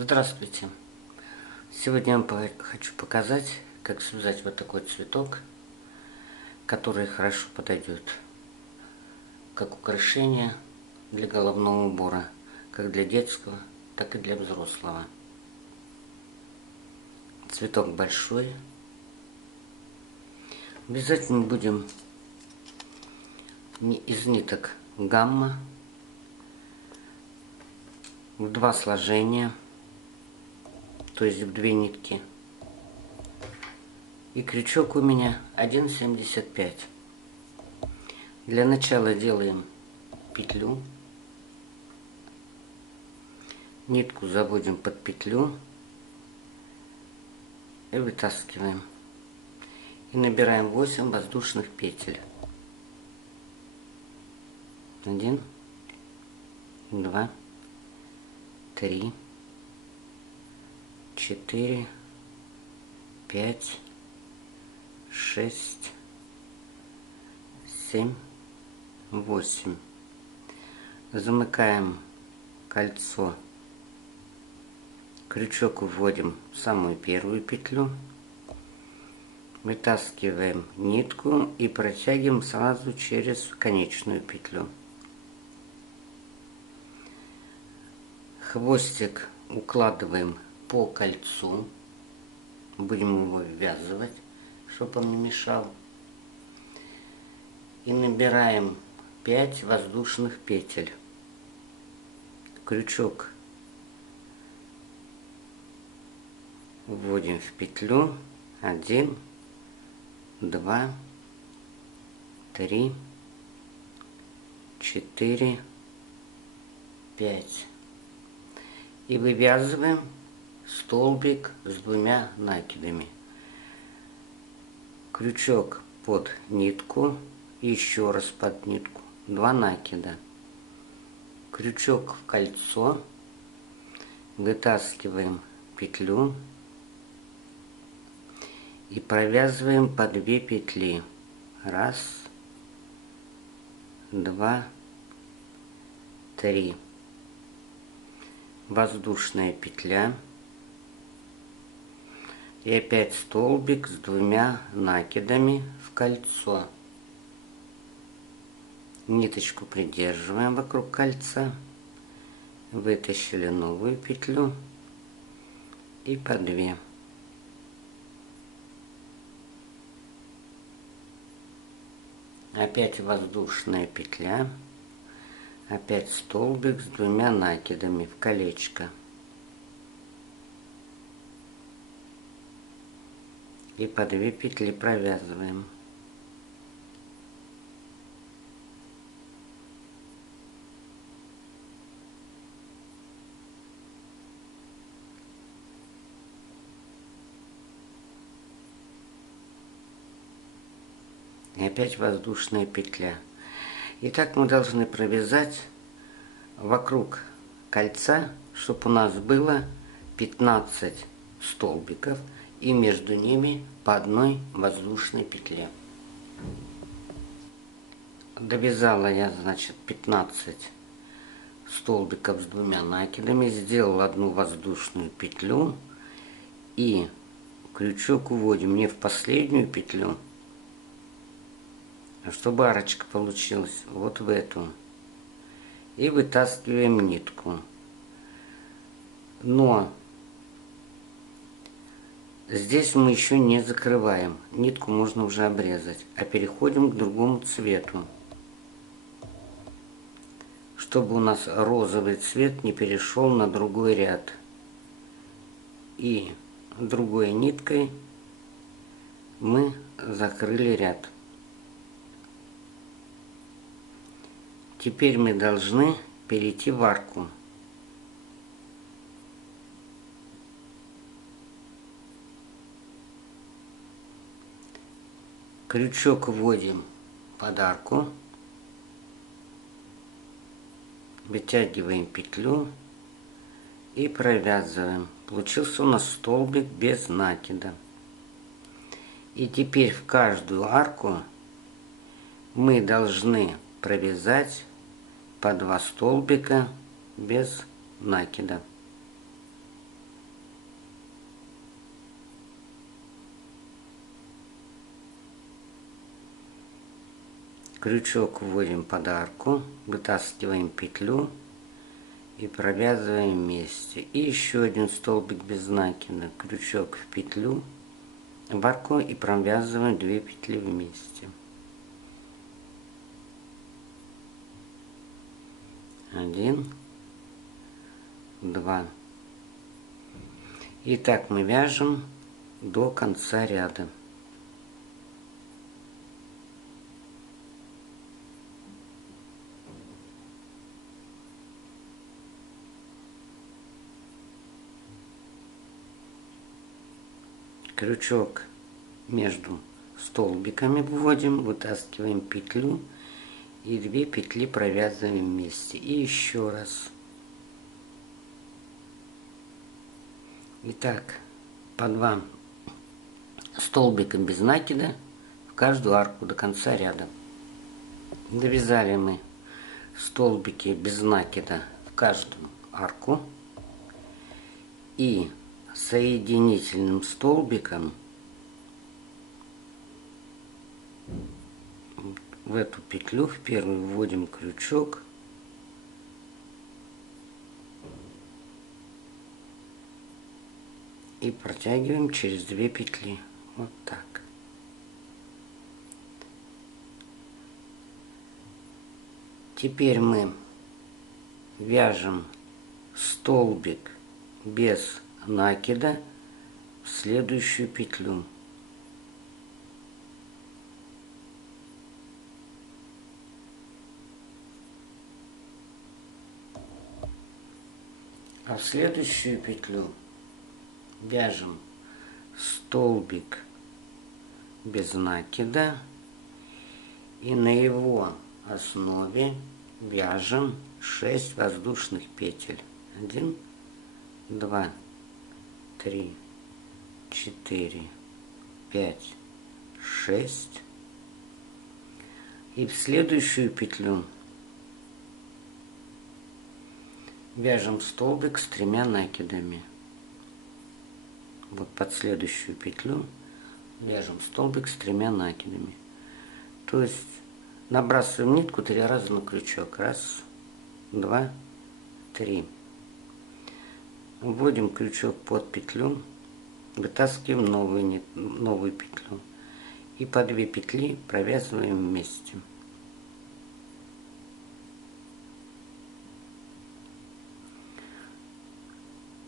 Здравствуйте! Сегодня я вам хочу показать, как связать вот такой цветок, который хорошо подойдет как украшение для головного убора, как для детского, так и для взрослого. Цветок большой. Вязать мы будем из ниток гамма в два сложения, то есть в две нитки. И крючок у меня 1,75. Для начала делаем петлю, нитку заводим под петлю и вытаскиваем. И набираем 8 воздушных петель. 1, 2, 3, 4, 5, 6, 7, 8. Замыкаем кольцо. Крючок вводим в самую первую петлю. Вытаскиваем нитку и протягиваем сразу через конечную петлю. Хвостик укладываем по кольцу. Будем его ввязывать, чтобы он не мешал. И набираем 5 воздушных петель. Крючок вводим в петлю. 1, 2, 3, 4, 5. И вывязываем столбик с двумя накидами. Крючок под нитку, еще раз под нитку, 2 накида. Крючок в кольцо, вытаскиваем петлю и провязываем по 2 петли. 1, 2, 3. Воздушная петля. И опять столбик с 2 накидами в кольцо. Ниточку придерживаем вокруг кольца. Вытащили новую петлю. И по 2. Опять воздушная петля. Опять столбик с 2 накидами в колечко. И по 2 петли провязываем. И опять воздушная петля. И так мы должны провязать вокруг кольца, чтобы у нас было 15 столбиков и между ними по 1 воздушной петле. Довязала я, значит, 15 столбиков с 2 накидами, сделала 1 воздушную петлю и крючок уводим не в последнюю петлю, чтобы арочка получилась, вот в эту. И вытаскиваем нитку. Но здесь мы еще не закрываем. Нитку можно уже обрезать. А переходим к другому цвету. Чтобы у нас розовый цвет не перешел на другой ряд. И другой ниткой мы закрыли ряд. Теперь мы должны перейти в арку. Крючок вводим под арку, вытягиваем петлю и провязываем. Получился у нас столбик без накида. И теперь в каждую арку мы должны провязать по 2 столбика без накида. Крючок вводим под арку, вытаскиваем петлю и провязываем вместе. И еще один столбик без накида. Крючок в петлю, в арку и провязываем 2 петли вместе. 1, 2. И так мы вяжем до конца ряда. Крючок между столбиками вводим, вытаскиваем петлю и 2 петли провязываем вместе. И еще раз. Итак, по 2 столбика без накида в каждую арку до конца ряда. Довязали мы столбики без накида в каждую арку. И соединительным столбиком в эту петлю в первую вводим крючок и протягиваем через 2 петли. Вот так. Теперь мы вяжем столбик без накида в следующую петлю. А в следующую петлю вяжем столбик без накида и на его основе вяжем 6 воздушных петель. 1, 2, 3, 4, 5, 6. И в следующую петлю вяжем столбик с 3 накидами. Вот под следующую петлю вяжем столбик с 3 накидами. То есть набрасываем нитку 3 раза на крючок. 1, 2, 3. Вводим крючок под петлю, вытаскиваем новую петлю и по 2 петли провязываем вместе.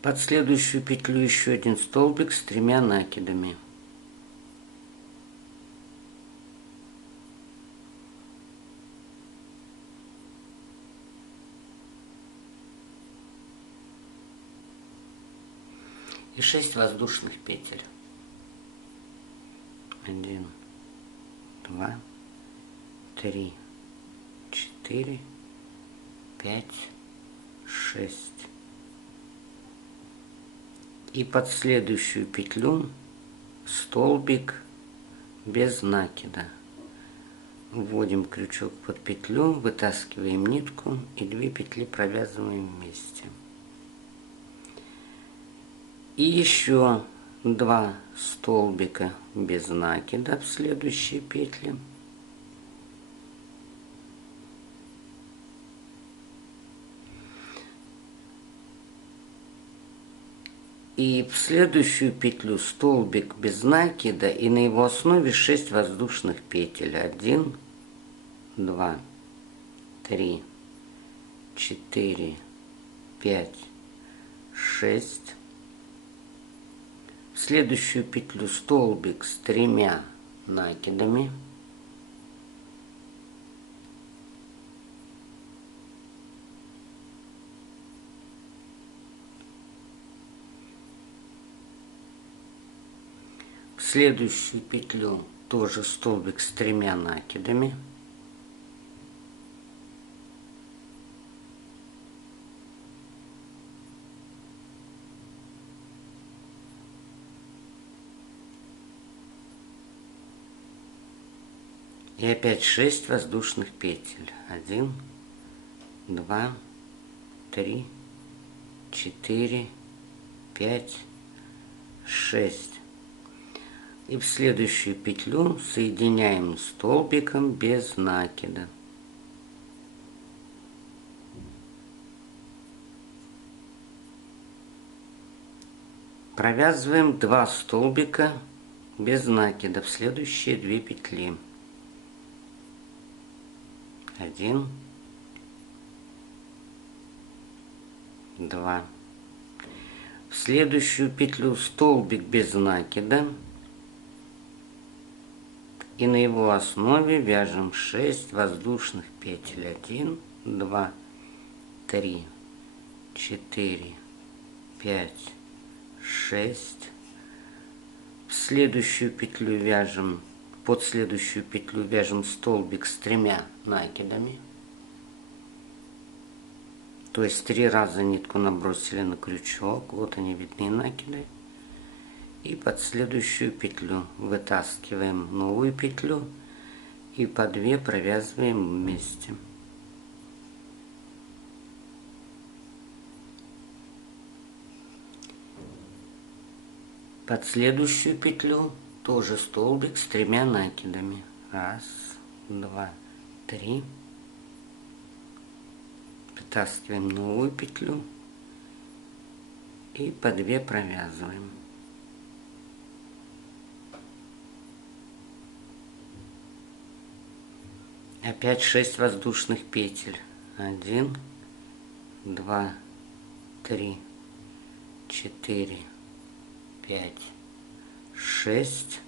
Под следующую петлю еще один столбик с 3 накидами. И 6 воздушных петель. 1, 2, 3, 4, 5, 6. И под следующую петлю столбик без накида. Вводим крючок под петлю, вытаскиваем нитку и 2 петли провязываем вместе. И еще 2 столбика без накида в следующие петли. И в следующую петлю столбик без накида и на его основе 6 воздушных петель. 1, 2, 3, 4, 5, 6. В следующую петлю столбик с 3 накидами. В следующую петлю тоже столбик с 3 накидами. И опять 6 воздушных петель. 1, 2, 3, 4, 5, 6. И в следующую петлю соединяем столбиком без накида. Провязываем 2 столбика без накида в следующие 2 петли. 1, 2. В следующую петлю столбик без накида. И на его основе вяжем 6 воздушных петель. 1, 2, 3, 4, 5, 6. В следующую петлю вяжем, под следующую петлю вяжем столбик с 3 накидами. То есть 3 раза нитку набросили на крючок. Вот они, видны накиды. И под следующую петлю вытаскиваем новую петлю и по 2 провязываем вместе. Под следующую петлю тоже столбик с 3 накидами. 1, 2, 3. Вытаскиваем новую петлю и по 2 провязываем. Опять 6 воздушных петель. 1, 2, 3, 4, 5, 6.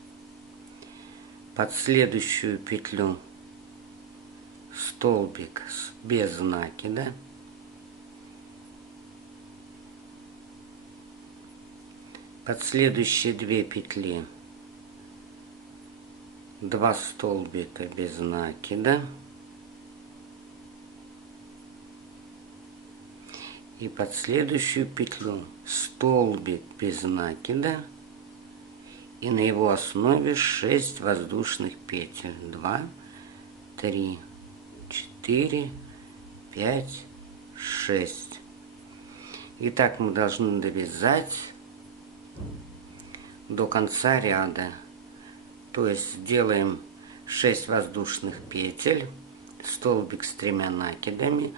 Под следующую петлю столбик без накида. Под следующие 2 петли 2 столбика без накида. И под следующую петлю столбик без накида. И на его основе 6 воздушных петель. 2, 3, 4, 5, 6. И так мы должны довязать до конца ряда. То есть делаем 6 воздушных петель, столбик с 3 накидами,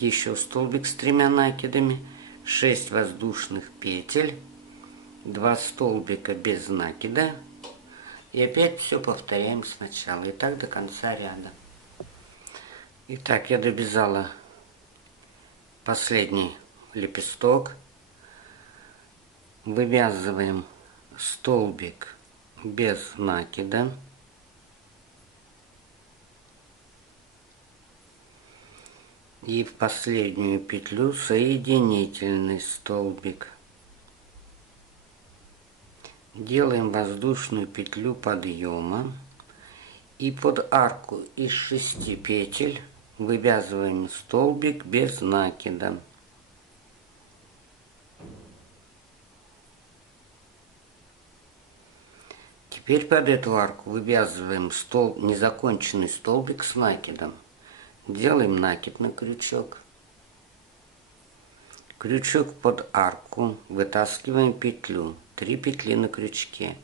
еще столбик с 3 накидами, 6 воздушных петель, 2 столбика без накида. И опять все повторяем сначала. И так до конца ряда. Итак, я довязала последний лепесток. Вывязываем столбик без накида. И в последнюю петлю соединительный столбик. Делаем воздушную петлю подъема. И под арку из 6 петель вывязываем столбик без накида. Теперь под эту арку вывязываем незаконченный столбик с накидом. Делаем накид на крючок. Крючок под арку, вытаскиваем петлю. 3 петли на крючке.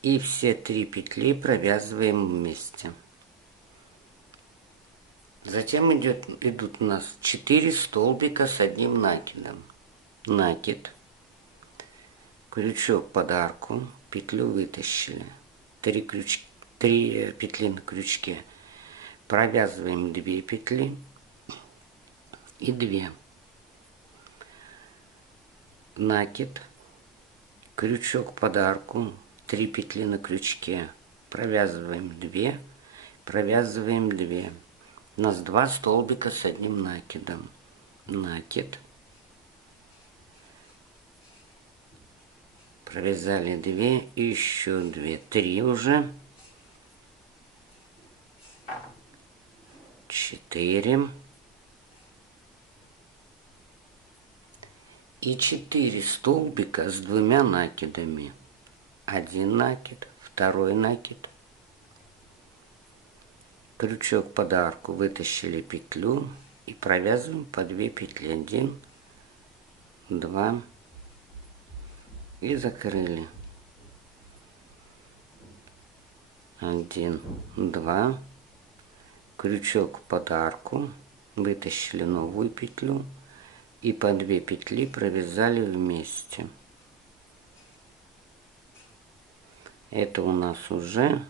И все 3 петли провязываем вместе. Затем идут у нас 4 столбика с 1 накидом. Накид. Крючок под арку. Петлю вытащили. 3 петли на крючке. Провязываем 2 петли и 2. Накид. Крючок под арку. 3 петли на крючке. Провязываем 2. Провязываем 2. У нас 2 столбика с 1 накидом. Накид. Провязали 2 и еще 2. 3 уже. 4. И 4 столбика с 2 накидами. 1 накид, 2 накид. Крючок под арку, вытащили петлю и провязываем по 2 петли. 1, 2 и закрыли. 1, 2, крючок под арку, вытащили новую петлю и по 2 петли провязали вместе. Это у нас уже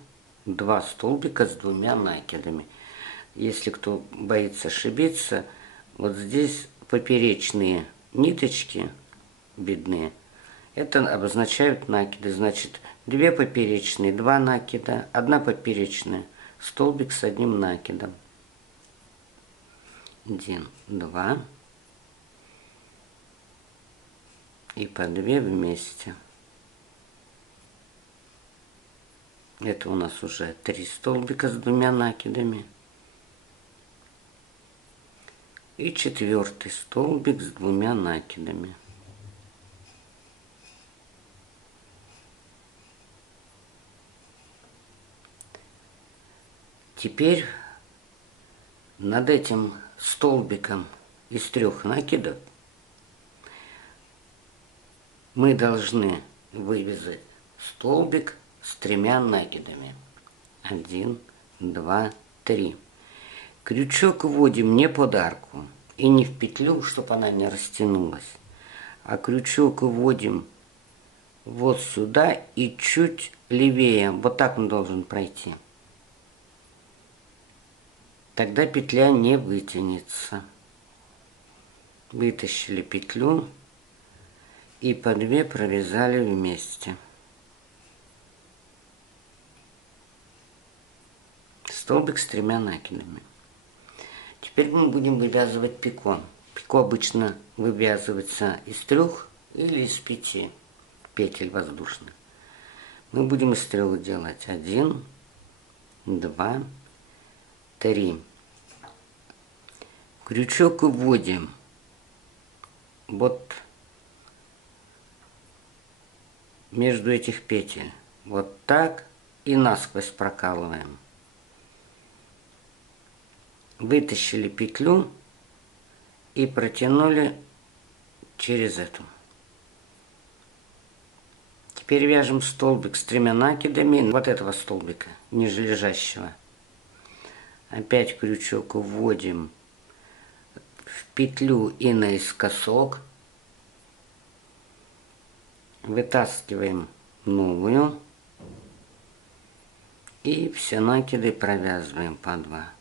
2 столбика с 2 накидами. Если кто боится ошибиться, вот здесь поперечные ниточки видны. Это обозначают накиды. Значит, 2 поперечные, 2 накида, 1 поперечная, столбик с 1 накидом. 1, 2 и по 2 вместе. Это у нас уже 3 столбика с 2 накидами. И 4-й столбик с 2 накидами. Теперь над этим столбиком из 3 накидов мы должны вывязать столбик с 3 накидами. 1, 2, 3. Крючок вводим не под арку и не в петлю, чтобы она не растянулась, а крючок вводим вот сюда и чуть левее. Вот так он должен пройти. Тогда петля не вытянется. Вытащили петлю и по 2 провязали вместе. Столбик с 3 накидами. Теперь мы будем вывязывать пико. Пико обычно вывязывается из 3 или из 5 петель воздушных. Мы будем из 3 делать. 1, 2, 3. Крючок вводим вот между этих петель. Вот так и насквозь прокалываем. Вытащили петлю и протянули через эту. Теперь вяжем столбик с 3 накидами вот этого столбика, ниже лежащего. Опять крючок вводим в петлю и наискосок. Вытаскиваем новую. И все накиды провязываем по 2.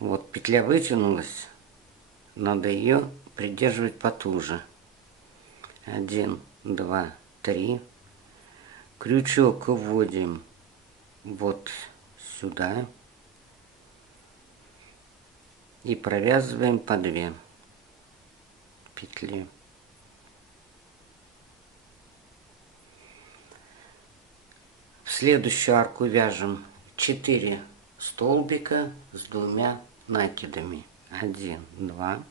Вот петля вытянулась. Надо ее придерживать потуже. 1, 2, 3. Крючок вводим вот сюда. И провязываем по 2 петли. В следующую арку вяжем 4 столбика с 2 накидами. 1, 2.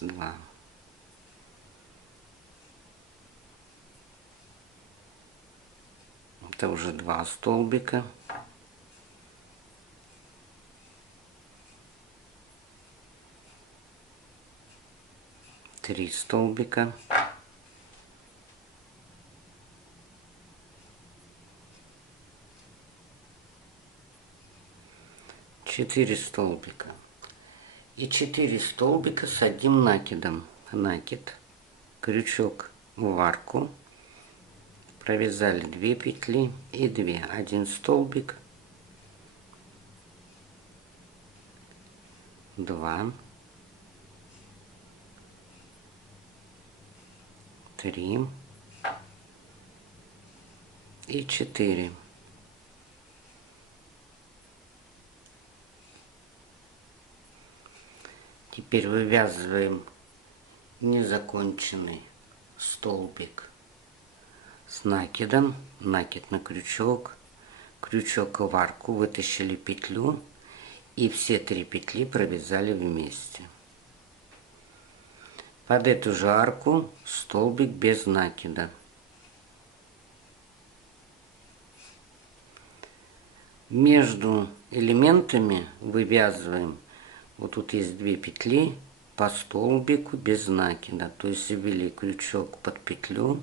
2. Это уже 2 столбика. Три столбика. 4 столбика. И 4 столбика с 1 накидом. Накид, крючок в арку, провязали 2 петли и 2. 1 столбик, 2, 3 и 4. Теперь вывязываем незаконченный столбик с накидом, накид на крючок, крючок в арку, вытащили петлю и все 3 петли провязали вместе. Под эту же арку столбик без накида. Между элементами вывязываем, вот тут есть 2 петли, по столбику без накида. То есть ввели крючок под петлю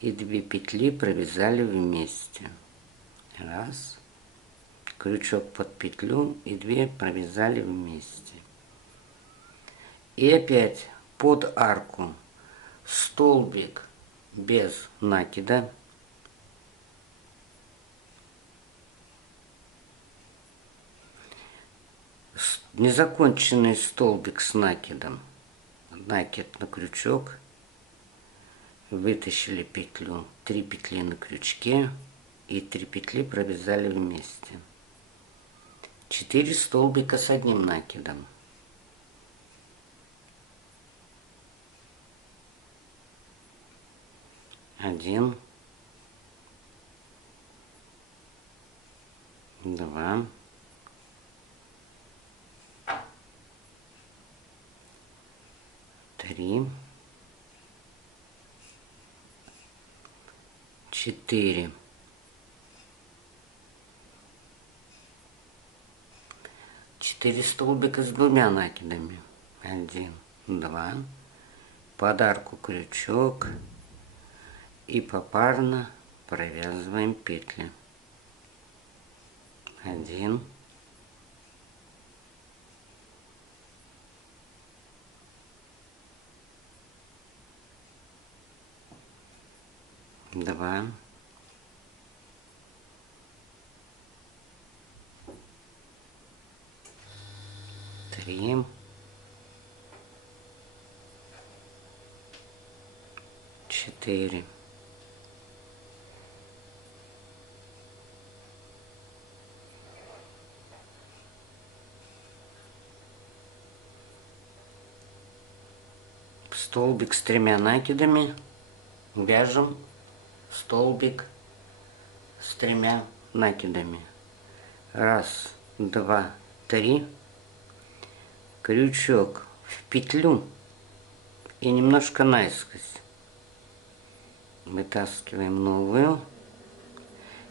и 2 петли провязали вместе. Раз. Крючок под петлю и 2 провязали вместе. И опять под арку столбик без накида. Незаконченный столбик с накидом. Накид на крючок. Вытащили петлю. 3 петли на крючке. И 3 петли провязали вместе. 4 столбика с одним накидом. Один. 2. 3. 4. 4 столбика с 2 накидами. 1, 2. Под арку крючок. И попарно провязываем петли. 1. 2. 3. 4. 'Столбик с 3 накидами, вяжем столбик с 3 накидами. 1, 2, 3. Крючок в петлю и немножко наискось. Вытаскиваем новую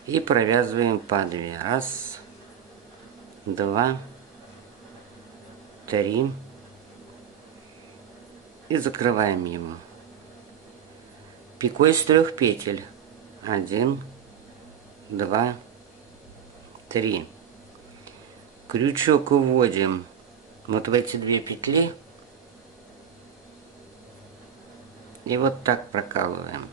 и провязываем по 2. 1, 2, 3. И закрываем его. Пикой с 3 петель. 1, 2, 3. Крючок уводим вот в эти 2 петли. И вот так прокалываем.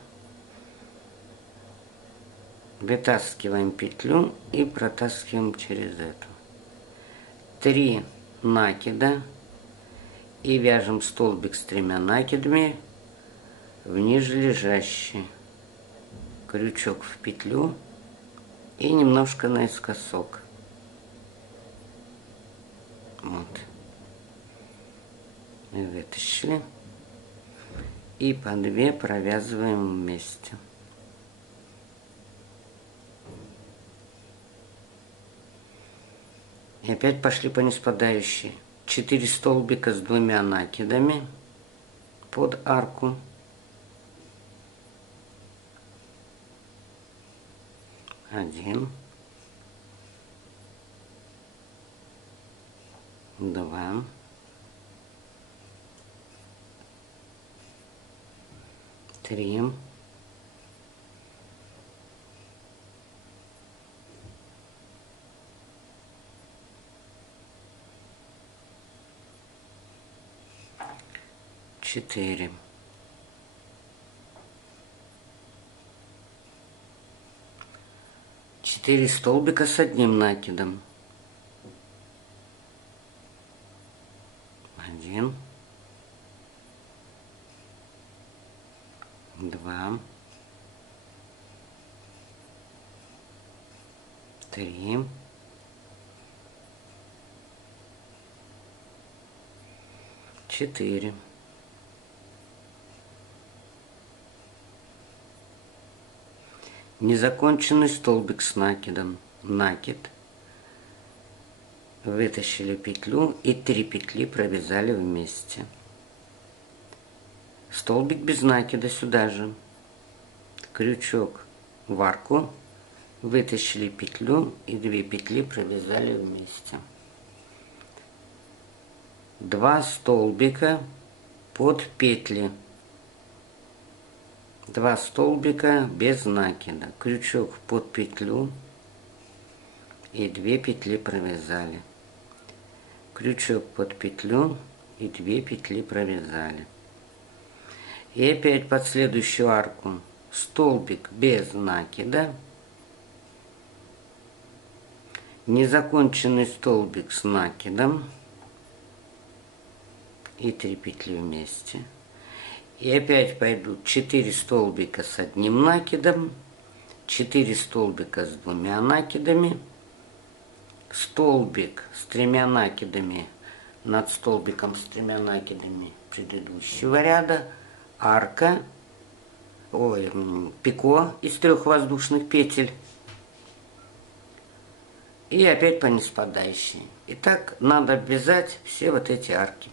Вытаскиваем петлю и протаскиваем через эту. 3 накида. И вяжем столбик с 3 накидами в нижележащий. Крючок в петлю и немножко наискосок. Вот. И вытащили. И по 2 провязываем вместе. И опять пошли по неспадающей. 4 столбика с 2 накидами под арку. 1, 2, 3, 4. 4 столбика с 1 накидом. 1, 2, 3, 4. Незаконченный столбик с накидом. Накид. Вытащили петлю и 3 петли провязали вместе. Столбик без накида сюда же. Крючок в арку вытащили петлю и 2 петли провязали вместе. 2 столбика под петли, 2 столбика без накида, крючок под петлю и 2 петли провязали, крючок под петлю и 2 петли провязали. И опять под следующую арку столбик без накида, незаконченный столбик с накидом и 3 петли вместе. И опять пойдут 4 столбика с одним накидом, 4 столбика с 2 накидами, столбик с 3 накидами над столбиком с 3 накидами предыдущего ряда, арка, пико из 3 воздушных петель и опять по ниспадающей. И так надо обвязать все вот эти арки.